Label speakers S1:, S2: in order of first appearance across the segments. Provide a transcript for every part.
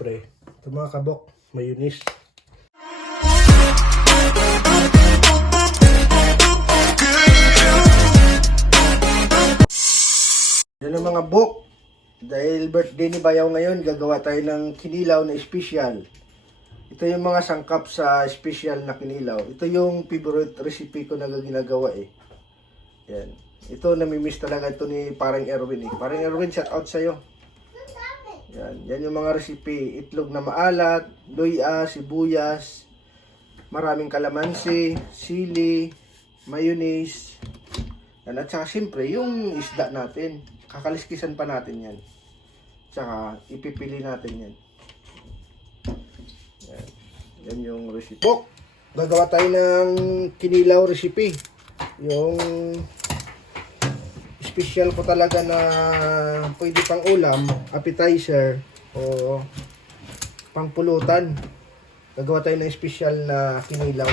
S1: syempre, ito mga kabok, mayonnaise. Yan ang mga book. Dahil birthday ni Bayaw ngayon, gagawa tayo ng kinilaw na special. Ito yung mga sangkap sa special na kinilaw. Ito yung favorite recipe ko na ginagawa eh. Yan. Ito, namimiss talaga ito ni parang Erwin eh. Parang Erwin, shout out sa'yo. Yan. Yan yung mga recipe. Itlog na maalat, luya, sibuyas, maraming kalamansi, sili, mayonnaise. Yan. At saka siyempre, yung isda natin. Kakaliskisan pa natin yan. Tsaka, ipipili natin yan. Yan. Yan yung recipe. Gagawa tayo ng kinilaw recipe. Yung special ko talaga na pwede pang ulam, appetizer, o pang pulutan. Gagawa tayo ng special na kinilaw.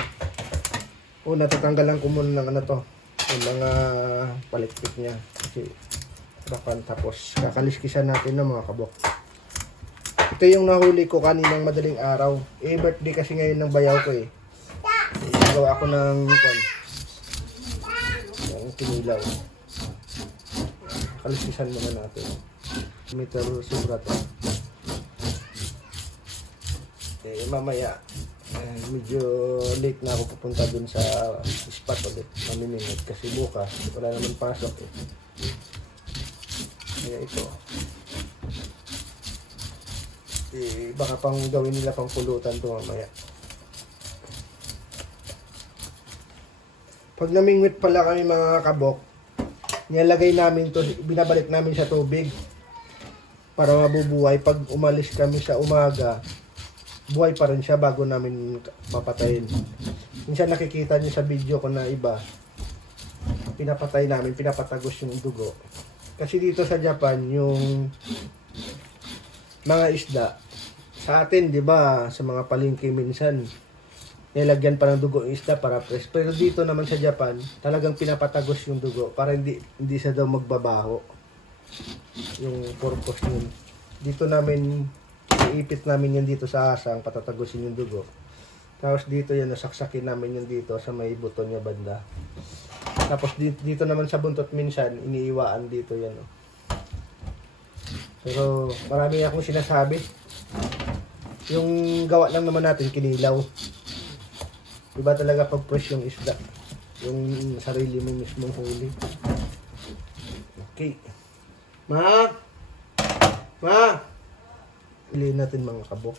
S1: O, natatanggalan ko muna ng ano to. Yung mga palikpik niya. Kasi, bakan tapos kakaliskisan natin ng mga kabok. Ito yung nahuli ko kaninang madaling araw. Eh, birthday kasi ngayon ng bayaw ko eh. Gawa ako ng kon. Yung kinilaw. Kaliskisan muna natin. Meter sobra to. Eh, mamaya, eh, medyo late na ako pupunta dun sa spot ulit. Mamimingit kasi bukas, wala naman pasok eh. Kaya ito. Eh, baka pang gawin nila pang pulutan to mamaya. Pag namingwit pala kami mga kabok, nilalagay namin to, binabalik namin sa tubig para mabubuhay. Pag umalis kami sa umaga, buhay pa rin siya bago namin papatayin. Minsan nakikita niyo sa video ko na iba, pinapatay namin, pinapatagos yung dugo. Kasi dito sa Japan, yung mga isda, sa atin, di ba, sa mga palengke minsan, nilagyan pa ng dugo yung isda para fresh. Pero dito naman sa Japan, talagang pinapatagos yung dugo para hindi hindi siya daw magbabaho. Yung purpose nun. Dito namin, iipit namin yan dito sa asang, patatagosin yung dugo. Tapos dito yan, nasaksakin namin yan dito sa may buto niya banda. Tapos dito, dito naman sa buntot minsan, iniiwaan dito yan. Oh. Pero marami akong sinasabi. Yung gawa lang naman natin, kinilaw. Iba talaga pag fresh yung isda. Yung sarili mo mismong huli. Okay. Ma! Ma! Piliin natin mga kabok.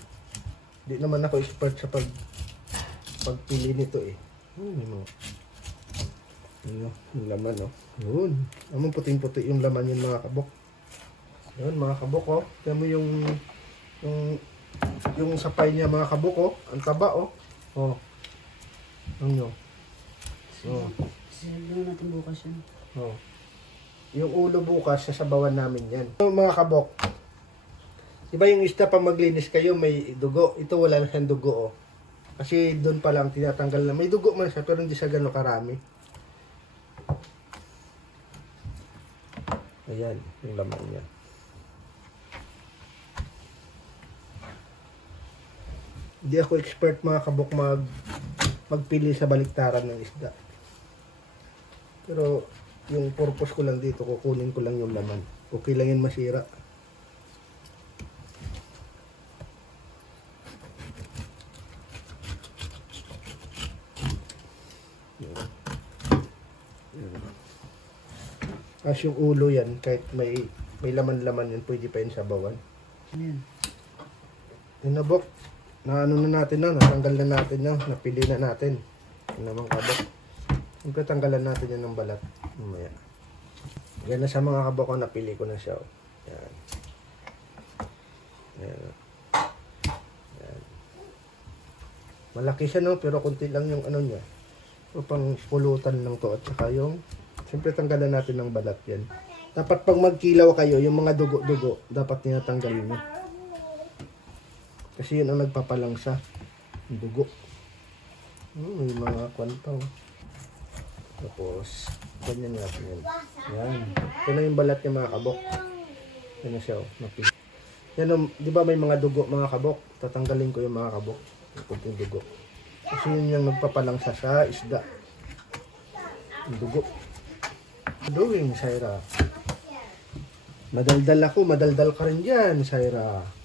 S1: Hindi naman ako expert sa pag pagpili nito eh. Hmm, mga ano, yung laman oh. Yun. Amang puting-puti yung laman yun mga kabok. Yun mga kabok oh. Tignan mo yung yung yung sapay niya mga kabok oh. Ang taba oh. Oh. Ano? Oh.
S2: Sino natin bukas yan?
S1: Oh. Yung ulo bukas, sasabawan namin yan. So, mga kabok, Diba yung isda pag maglinis kayo may dugo? Ito wala na siyang dugo oh. Kasi doon pa lang tinatanggal na. May dugo man siya pero hindi siya gano'ng karami. Ayan, yung laman niya. Hindi ako expert mga kabok mag magpili sa baliktaran ng isda. Pero yung purpose ko lang dito, kukunin ko lang yung laman. Okay lang yun masira. Tapos yung ulo yan, kahit may may laman-laman yan, pwede pa yun sabawan.
S2: Ano yan?
S1: Yun na, Bok. Na ano na natin na, natanggal na natin na, napili na natin. Yun naman kabok. Siyempre tanggalan natin yan ng balat. Mamaya. Yan na sa mga kabok ko, napili ko na siya. oh. Yan. Yan. Yan. Malaki siya no, pero konti lang yung ano niya. So, pang pulutan lang to at saka yung Siyempre tanggalan natin ng balat yan. Dapat pag magkilaw kayo, yung mga dugo-dugo, dapat tinatanggal nyo. Kasi yun ang nagpapalangsa. Dugo. Hmm, may mga kwanta. oh. Tapos, ganyan natin yan. Yan. Ito na yung balat niya mga kabok. Yan na siya. Oh. Yan, ang- di ba may mga dugo, mga kabok? Tatanggalin ko yung mga kabok. Yung dugo. Kasi yun yung nagpapalangsa sa isda. Yung dugo. Doing, Saira. Madaldal ako, madaldal ka rin dyan, Saira.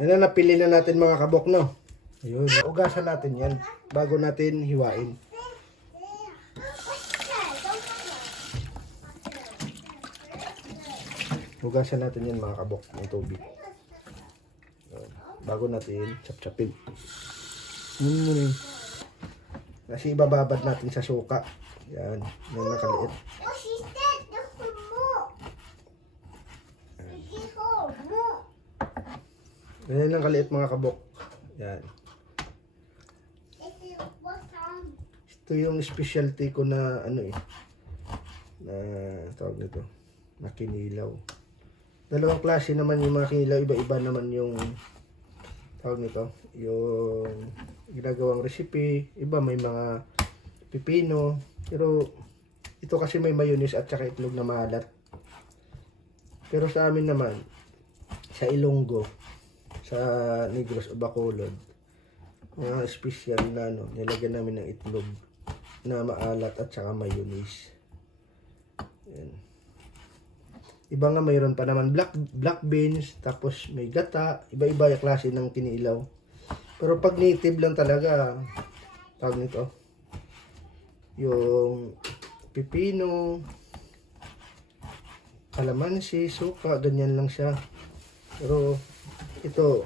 S1: Yan na, napili na natin mga kabok, no? Ayun, ugasan natin yan bago natin hiwain. Hugasan natin yan mga kabok ng tubig. Bago natin chap-chapin. Yun. Kasi ibababad natin sa suka. Yan, yan nakaliit. Ganyan lang kaliit mga kabok. Yan. Ito yung specialty ko na ano eh. Na tawag nito. Na kinilaw. Dalawang klase naman yung mga kinilaw. Iba-iba naman yung tawag nito. Yung ginagawang recipe. Iba may mga pipino. Pero ito kasi may mayonnaise at saka itlog na maalat. Pero sa amin naman, sa Ilonggo, sa Negros o Bacolod, mga special na ano, nilagyan namin ng itlog na maalat at saka mayonnaise. Yan. Iba nga mayroon pa naman black black beans, tapos may gata, iba-iba yung klase ng kinilaw. Pero pag native lang talaga, tawag nito, yung pipino, kalamansi, suka, ganyan lang siya. Pero ito,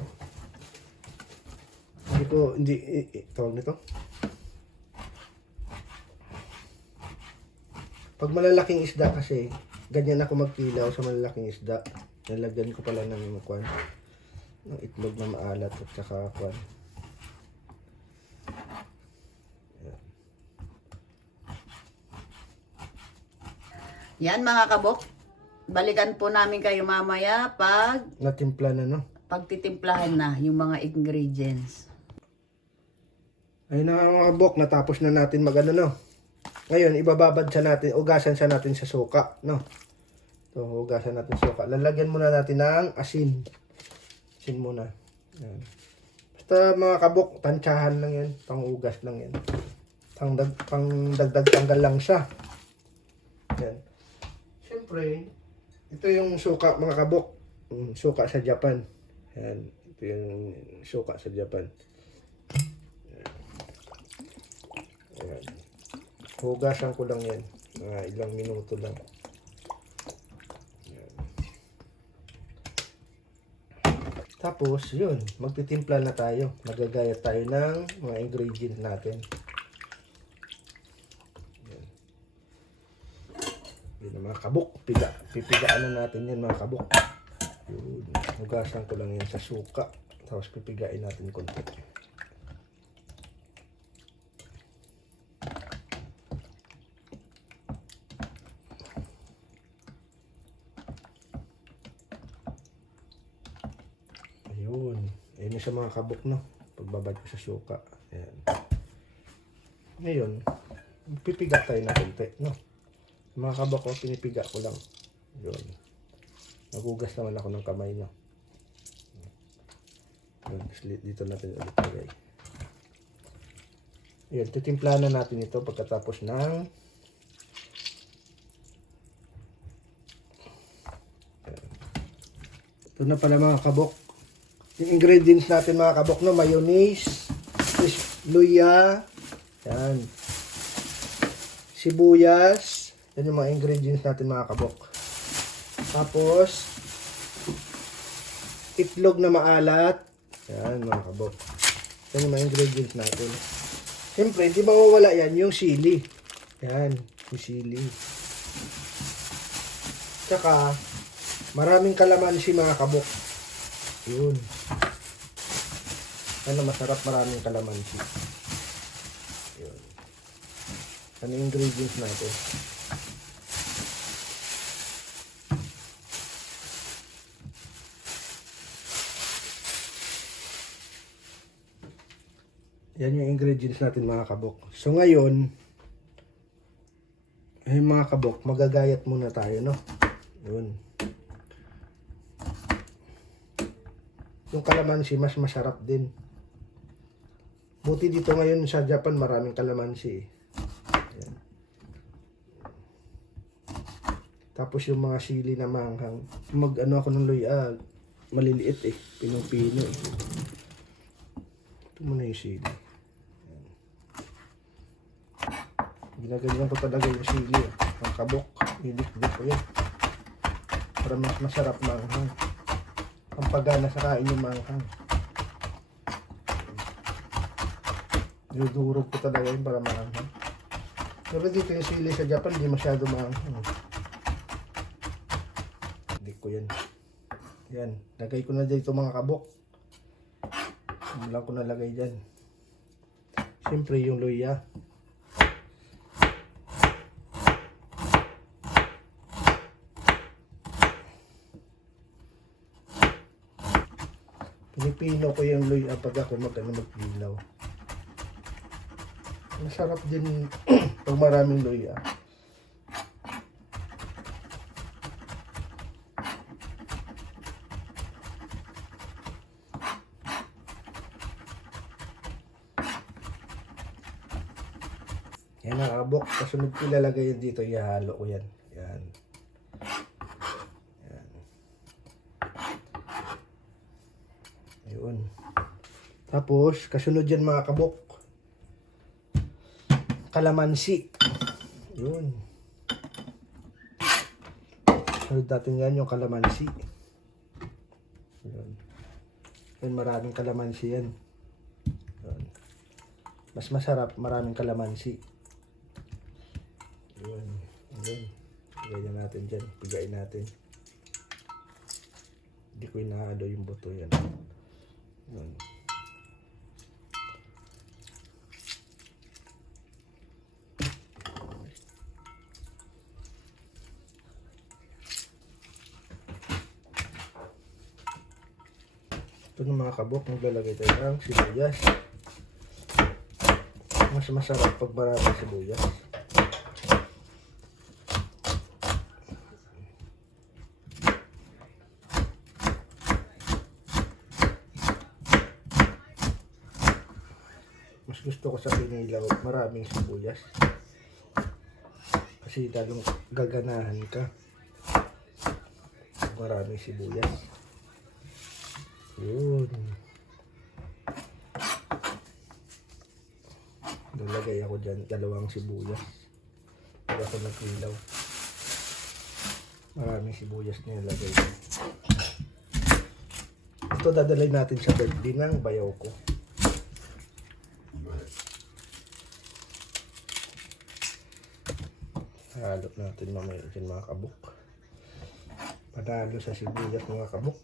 S1: hindi ko, hindi, tawag nito. Pag malalaking isda kasi, ganyan ako magkilaw sa malalaking isda. Nalagyan ko pala ng kwan, ng itlog na maalat at saka kwan.
S2: Yan mga kabok. Balikan po namin kayo mamaya pag
S1: Natimpla na no.
S2: Pagtitimplahan na yung mga ingredients.
S1: Ayun na mga bok, natapos na natin magano no. Ngayon, ibababad siya natin, ugasan siya natin sa suka, no. So, ugasan natin sa suka. Lalagyan muna natin ng asin. Asin muna. Yan. Basta mga kabok, tansyahan lang yan. Pang-ugas lang yan. Pang, dag, pang dagdag tanggal lang siya. Yan. Siyempre, ito yung suka mga kabok. Mm, Suka sa Japan. Yan. Ito yung suka sa Japan. Ayan. Hugasan ko lang yan. Mga ilang minuto lang. Ayan. Tapos, yun. Magtitimpla na tayo. Magagaya tayo ng mga ingredients natin. Ayan. Yun mga kabok. Piga. Pipigaan na natin yan mga kabok. Yun. Hugasan ko lang yan sa suka. Tapos pipigain natin konti. Ayun. Ayun siya mga kabok, no? Pagbabad ko sa suka. Ayan. Ngayon, pipiga tayo na konti, no? Mga kabok ko, pinipiga ko lang. Yun. Nagugas naman ako ng kamay, slit dito natin ulit lagay. Yun, titimpla na natin ito pagkatapos ng Ito na pala mga kabok. Yung ingredients natin mga kabok no, mayonnaise, is luya, yan. Sibuyas, yan yung mga ingredients natin mga kabok. Tapos, itlog na maalat, yan mga kabok. Yan yung mga ingredients natin. Siyempre, di mawawala yan yung sili. Yan, yung sili. Tsaka, maraming kalamansi mga kabok. Yun. Ano masarap maraming kalamansi. Yun. Ano yung ingredients natin? Yan yung ingredients natin mga kabok. So ngayon, ay mga kabok, magagayat muna tayo, no? Yun. yung kalamansi mas masarap din. Buti dito ngayon sa Japan maraming kalamansi eh. Ayan. Tapos yung mga sili na manghang. Mag ano ako ng luya, maliliit eh. Pinong-pino eh. Ito muna yung sili. Ayan. Ginaganyan ko talaga yung sili eh. Ang kabok. Hilik-dik ko yan. Para mas masarap manghang. Ang pagana sa kain yung manghang. Dinudurog ko talaga yun para manghang. Pero dito yung sili sa Japan, hindi masyado manghang. Hindi ko yan. Yan. Lagay ko na dito mga kabok. Lang ko nalagay dyan. Siyempre yung luya. Pinipino ko yung luya pag ako mag ano, magpilaw. Masarap din pag maraming luya. Yan ang abok. Kasunod ko ilalagay yan dito. Ihalo ko. Yan. Ayun. Tapos, kasunod yan mga kabok. Kalamansi. Yun. Sunod natin yan yung kalamansi. Yun. Yan, maraming kalamansi yan. Yun. Mas masarap, maraming kalamansi. Yun. Yun. Ganyan natin dyan. Pigain natin. Hindi ko inaado yung buto yan. Yun. Ng mga kabok, maglalagay tayo ng sibuyas. Mas masarap pag maraming sibuyas. Mas gusto ko sa pinilaw, maraming sibuyas. Kasi lalong gaganahan ka. Maraming sibuyas. Yun. Nalagay ako dyan, dalawang sibuyas. Pag ako nagkilaw. Maraming sibuyas na nilagay ko. Ito dadalhin natin sa birthday ng bayaw ko. Halot natin mamaya dyan mga kabuk. Panalo sa sibuyas mga kabuk.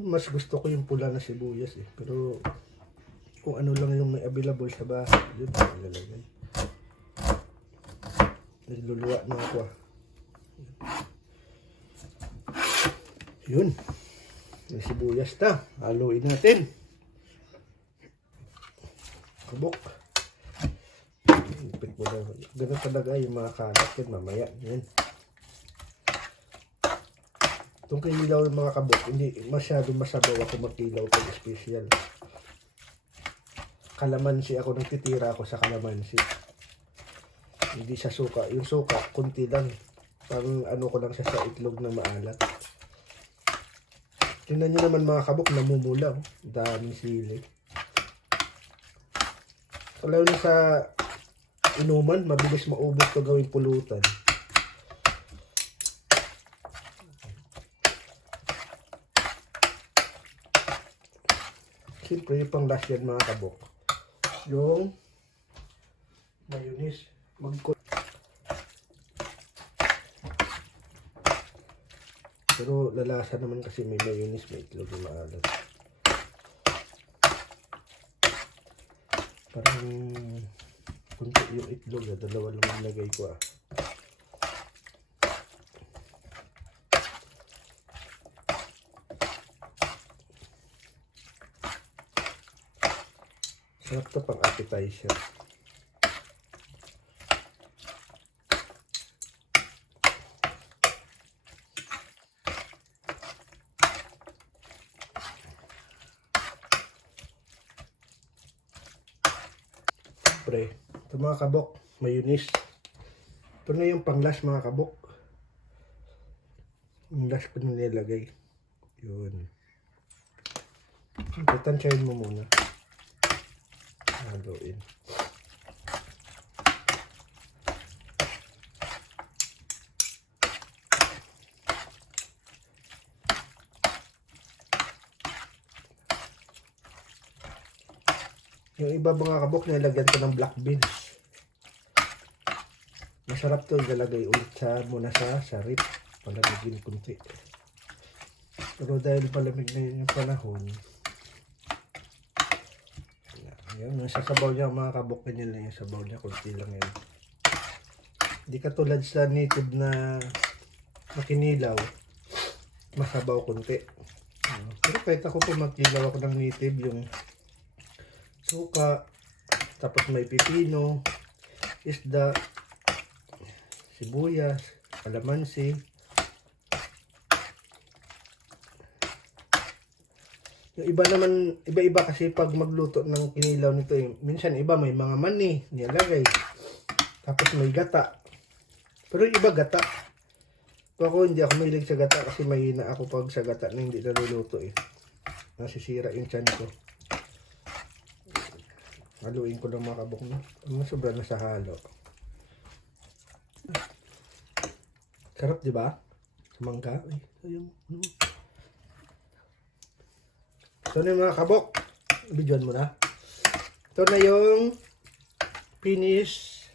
S1: Mas gusto ko yung pula na sibuyas eh. Pero kung ano lang yung may available sa bahay, yun ang ilalagay. Nagluluwa na ako ah. Yun. Yung sibuyas na. Haluin natin. Kabok. Ipit mo na. Ganun talaga yung mga kalat yan mamaya. Yan. Itong kinilaw ng mga kabok, hindi masyado masabaw ako magkilaw pag special. Kalamansi ako, nagtitira ako sa kalamansi. Hindi sa suka. Yung suka, kunti lang. Pang ano ko lang siya sa itlog na maalat. Tingnan nyo naman mga kabok, namumula. Oh. Daming sili. Lalo na sa inuman, mabilis maubos to gawing pulutan. Siyempre, pang last yan mga kabok. Yung mayonnaise. Magko Pero lalasa naman kasi may mayonnaise, may itlog yung maalat. Parang kunti yung itlog ah. Dalawa lang yung lagay ko ah. Sarap to pang appetizer. Pre, ito mga kabok, mayunis. Ito na yung panglas mga kabok. Yung last ko na nilagay. Yun. Tatansahin mo muna. Haluin. Yung iba mga kabok, nilagyan ko ng black beans. Masarap to ilalagay ulit sa muna sa sarip. Palamigin kunti. Pero dahil palamig na yun yung panahon, Ayan, yung sasabaw niya mga niya lang yung sabaw niya, kunti lang yun. Hindi katulad sa native na makinilaw, masabaw kunti. Pero kahit ako po magkilaw ako ng native, yung suka, tapos may pipino, isda, sibuyas, kalamansi. Yung iba naman, iba-iba kasi pag magluto ng kinilaw nito, eh, minsan iba may mga mani, nilagay. Tapos may gata. Pero iba gata. Pero ako hindi ako mahilig sa gata kasi mahina ako pag sa gata na hindi naluluto eh. Nasisira yung tiyan ko. Haluin ko lang mga kabok na. Ang sobra na sa halo. Sarap, di ba? Mangga. Ay, ayun. Ito na yung mga kabok. Bidyon mo na. Ito na yung finish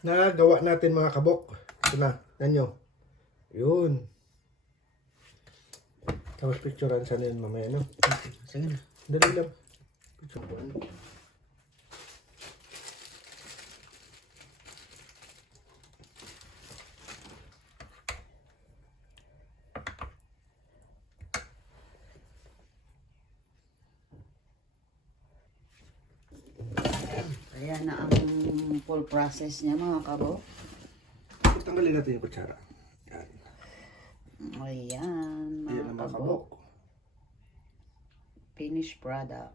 S1: na gawa natin mga kabok. Ito na. Yan nyo. Yun. Tapos picturean sa yun mamaya, no?
S2: Sige na.
S1: Dali lang. Picture
S2: Ayan na ang full process niya mga kabok.
S1: Tanggalin natin yung kutsara. Yan.
S2: Ayan, mga
S1: Ayan ang mga
S2: kabok.
S1: kabok.
S2: Finished product.